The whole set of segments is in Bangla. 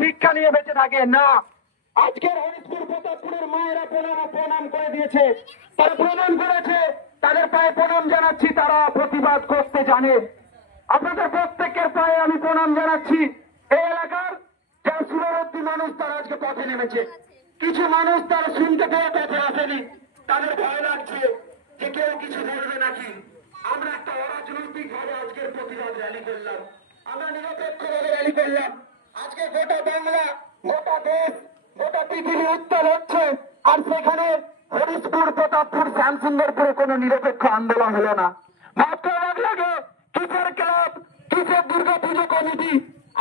ভিক্ষা নিয়ে বেঁচে থাকে না। আজকের হরিশপুর প্রতাপপুরের মায়েরা প্রণাম করে দিয়েছে, তারা প্রণাম করেছে, তাদের পায়ে প্রণাম জানাচ্ছি। তারা প্রতিবাদ করতে জানে। আপনাদের প্রত্যেকের পায়ে আমি প্রণাম জানাচ্ছি। এই এলাকার যারা সুরবর্তী মানুষ তারা আজকে পথে নেমেছে। কিছু মানুষ তারা শুনতে পেয়ে পথে আসেনি, তাদের ভয় লাগছে যে কেউ কিছু বলবে নাকি। আমরা একটা অরাজনৈতিক ভাবে আজকের প্রতিবাদ র্যালি করলাম, আমরা নিরপেক্ষ ভাবে র্যালি করলাম। আজকে গোটা বাংলা, গোটা দেশ, গোটা পৃথিবী উত্তাল হচ্ছে, আর সেখানে হরিশপুর প্রতাপপুর শ্যামসুন্দরপুরে কোনো নিরপেক্ষ আন্দোলন হলো না। ভাবতে অবাক লাগে, কিসের ক্লাব, কিসের দুর্গা পুজো কমিটি।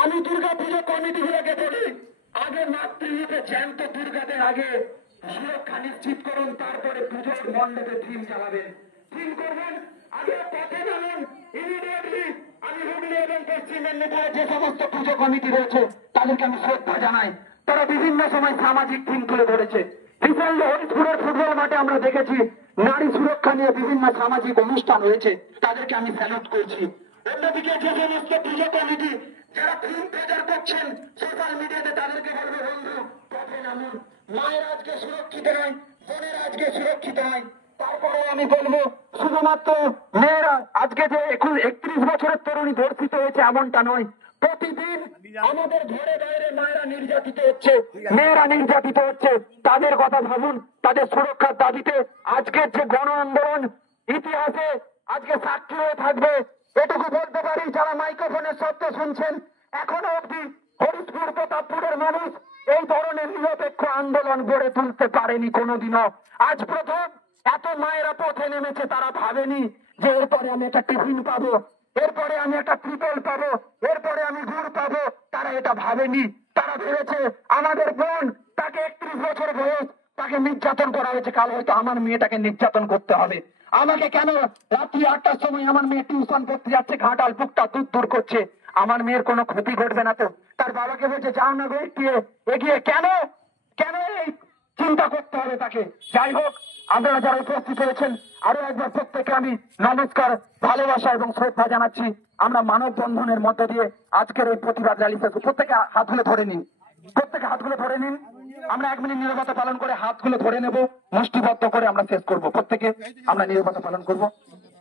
আমি দুর্গা পুজো কমিটি গুলোকে বলি, আগে মাতৃরূপে জ্যান্ত দুর্গাদের আগে সুরক্ষা নিশ্চিত করুন, তারপরে পুজোর মণ্ডপে থিম চালাবেন, থিম করবেন, আগে পথে যাবেন ইমিডিয়েটলি। আমি হুগলি এবং পশ্চিম মেদিনীপুরে যে সমস্ত পুজো কমিটি রয়েছে তাদেরকে আমি শ্রদ্ধা জানাই। তারা বিভিন্ন সময় সামাজিক থিম তুলে ধরেছে। রিসেন্টলি হরিশপুরের ফুটবল মাঠে আমরা দেখেছি নারী সুরক্ষা নিয়ে বিভিন্ন সামাজিক অনুষ্ঠান হয়েছে, তাদেরকে আমি স্যালুট করছি। অন্যদিকে যে সমস্ত পুজো কমিটি যারা থিম প্রচার করছেন সোশ্যাল মিডিয়াতে, তাদেরকে বলবো বন্ধু পথে নামুন। মায়ের আজকে সুরক্ষিত নয়, বোনের আজকে সুরক্ষিত নয়। তারপরে আমি বলবো শুধুমাত্র মেয়েরা আজকে যে 31 বছরের তরুণী ধর্ষিত হয়েছে এমনটা নয়, প্রতিদিন আমাদের ঘরে বাইরে মায়েরা নির্যাতিত হচ্ছে, মেয়েরা নির্যাতিত হচ্ছে। তাদের কথা ভাবুন, তাদের সুরক্ষার দাবিতে আজকের যে গণ আন্দোলন ইতিহাসে আজকে সাক্ষী হয়ে থাকবে। এটুকু বলতে পারি, যারা মাইক্রোফোনের শব্দ শুনছেন, এখনো অব্দি হরিশপুর প্রতাপপুরের মানুষ এই ধরনের নিরপেক্ষ আন্দোলন গড়ে তুলতে পারেনি কোনোদিনও। আজ প্রথম এত মায়েরা পথে নেমেছে, তারা ভাবেনি যে এরপরে আমি একটা টিফিন পাবো, এরপরে আমি একটা ট্রিপল পাবো, এরপরে আমি গুড় পাবো। তারা এটা ভাবেনি। তারা ভেবেছে আমাদের বোন, তাকে 31 বছর বয়স, তাকে নির্যাতন করা হয়েছে, কাল হয়তো আমার মেয়েটাকে নির্যাতন করতে হবে। আমাকে কেন রাত্রি 8টার সময় আমার মেয়ে টিউশন করতে যাচ্ছে, ঘাটাল বুকটা দূর করছে, আমার মেয়ের কোনো ক্ষতি ঘটবে না তো? তার বাবাকে বলছে যাও না গো এগিয়ে। কেন কেন এই চিন্তা করতে হবে তাকে? যাই হোক, আপনারা যারা উপস্থিত হয়েছেন আরো একবার প্রত্যেকে আমি নমস্কার, ভালোবাসা এবং শ্রদ্ধা জানাচ্ছি। আমরা মানববন্ধনের মধ্য দিয়ে আজকের এই প্রতিবাদ র্যালি শেষ। প্রত্যেকে হাতগুলো ধরে নিন, প্রত্যেকে হাতগুলো ধরে নিন। আমরা 1 মিনিট নীরবতা পালন করে হাতগুলো ধরে নেব, মুষ্টিবদ্ধ করে আমরা শেষ করব। প্রত্যেকে আমরা নীরবতা পালন করব।